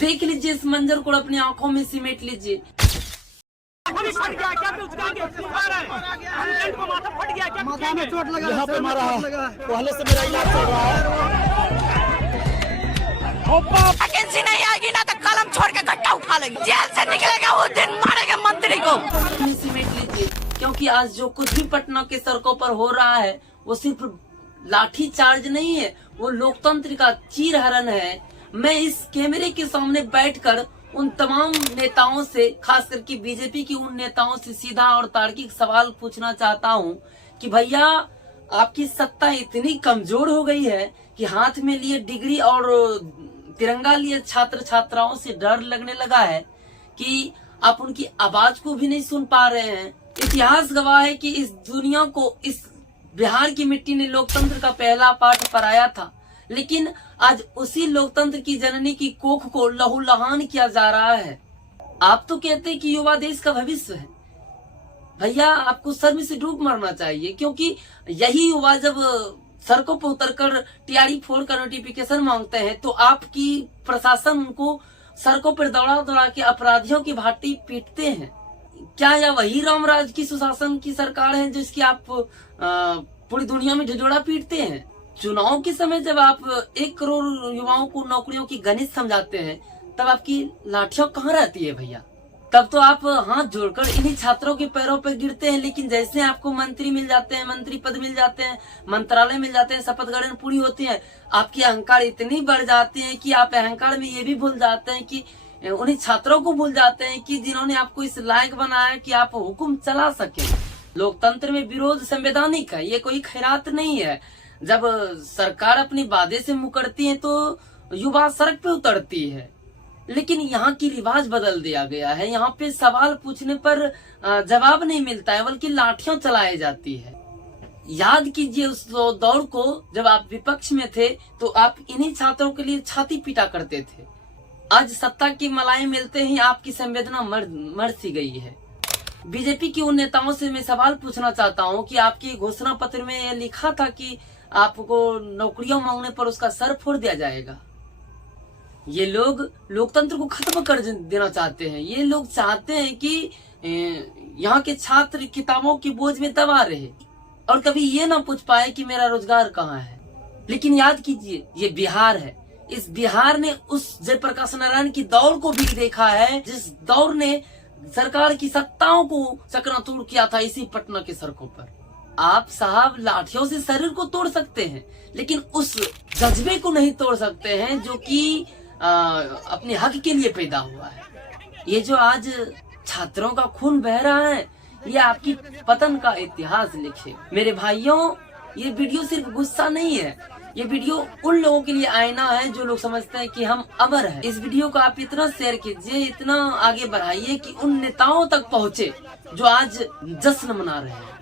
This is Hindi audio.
देख लीजिए इस मंजर को, अपनी आंखों में सिमेट लीजिए। माथा में चोट लगा, यहाँ पे मारा है, पहले से मेरा इलाज चल रहा है। वैकेंसी नहीं आएगी ना तो कलम छोड़ के गट्टा उठा लेंगे, जेल से निकलेगा वो दिन मारेंगे मंत्री को। सिमेट लीजिए, क्योंकि आज जो कुछ भी पटना के सड़कों पर हो रहा है वो सिर्फ लाठी चार्ज नहीं है, वो लोकतंत्र का चीरहरण है। मैं इस कैमरे के सामने बैठकर उन तमाम नेताओं से, खास करके बीजेपी की उन नेताओं से सीधा और तार्किक सवाल पूछना चाहता हूं कि भैया आपकी सत्ता इतनी कमजोर हो गई है कि हाथ में लिए डिग्री और तिरंगा लिए छात्र छात्राओं से डर लगने लगा है कि आप उनकी आवाज को भी नहीं सुन पा रहे हैं। इतिहास गवाह है कि इस दुनिया को, इस बिहार की मिट्टी ने लोकतंत्र का पहला पाठ पढ़ाया था, लेकिन आज उसी लोकतंत्र की जननी की कोख को लहूलुहान किया जा रहा है। आप तो कहते हैं कि युवा देश का भविष्य है। भैया आपको शर्म से डूब मरना चाहिए, क्योंकि यही युवा जब सड़कों पर उतरकर टीआरई 4 का नोटिफिकेशन मांगते हैं तो आपकी प्रशासन उनको सड़कों पर दौड़ा दौड़ा के अपराधियों की भांति पीटते हैं। क्या यह वही रामराज की सुशासन की सरकार है जिसकी आप पूरी दुनिया में ढिढोरा पीटते हैं? चुनाव के समय जब आप 1 करोड़ युवाओं को नौकरियों की गणित समझाते हैं तब आपकी लाठियां कहाँ रहती है भैया? तब तो आप हाथ जोड़कर इन्हीं छात्रों के पैरों पर गिरते हैं, लेकिन जैसे आपको मंत्री मिल जाते हैं, मंत्री पद मिल जाते हैं, मंत्रालय मिल जाते हैं, शपथ ग्रहण पूरी होती है, आपकी अहंकार इतनी बढ़ जाती है कि आप अहंकार में ये भी भूल जाते हैं कि उन्हीं छात्रों को भूल जाते हैं कि जिन्होंने आपको इस लायक बनाया कि आप हुक्म चला सके। लोकतंत्र में विरोध संवैधानिक है, ये कोई खैरात नहीं है। जब सरकार अपनी वादे से मुकरती है तो युवा सड़क पे उतरती है, लेकिन यहाँ की रिवाज बदल दिया गया है। यहाँ पे सवाल पूछने पर जवाब नहीं मिलता है, बल्कि लाठियां चलाई जाती है। याद कीजिए उस दौर को जब आप विपक्ष में थे तो आप इन्हीं छात्रों के लिए छाती पीटा करते थे। आज सत्ता की मलाई मिलते ही आपकी संवेदना मर सी गई है। बीजेपी की उन नेताओं से मैं सवाल पूछना चाहता हूँ कि आपके घोषणा पत्र में यह लिखा था कि आपको नौकरियां मांगने पर उसका सर फोड़ दिया जाएगा। ये लोग लोकतंत्र को खत्म कर देना चाहते हैं। ये लोग चाहते हैं कि यहाँ के छात्र किताबों के बोझ में दबा रहे और कभी ये ना पूछ पाए कि मेरा रोजगार कहाँ है। लेकिन याद कीजिए ये बिहार है। इस बिहार ने उस जयप्रकाश नारायण की दौड़ को भी देखा है जिस दौर ने सरकार की सत्ताओं को चकनाचूर किया था इसी पटना के सड़कों पर। आप साहब लाठियों से शरीर को तोड़ सकते हैं, लेकिन उस जज्बे को नहीं तोड़ सकते हैं जो कि अपने हक के लिए पैदा हुआ है। ये जो आज छात्रों का खून बह रहा है, ये आपकी पतन का इतिहास लिखे। मेरे भाइयों, ये वीडियो सिर्फ गुस्सा नहीं है, ये वीडियो उन लोगों के लिए आईना है जो लोग समझते हैं कि हम अमर हैं। इस वीडियो को आप इतना शेयर कीजिए, इतना आगे बढ़ाइए कि उन नेताओं तक पहुँचे जो आज जश्न मना रहे हैं।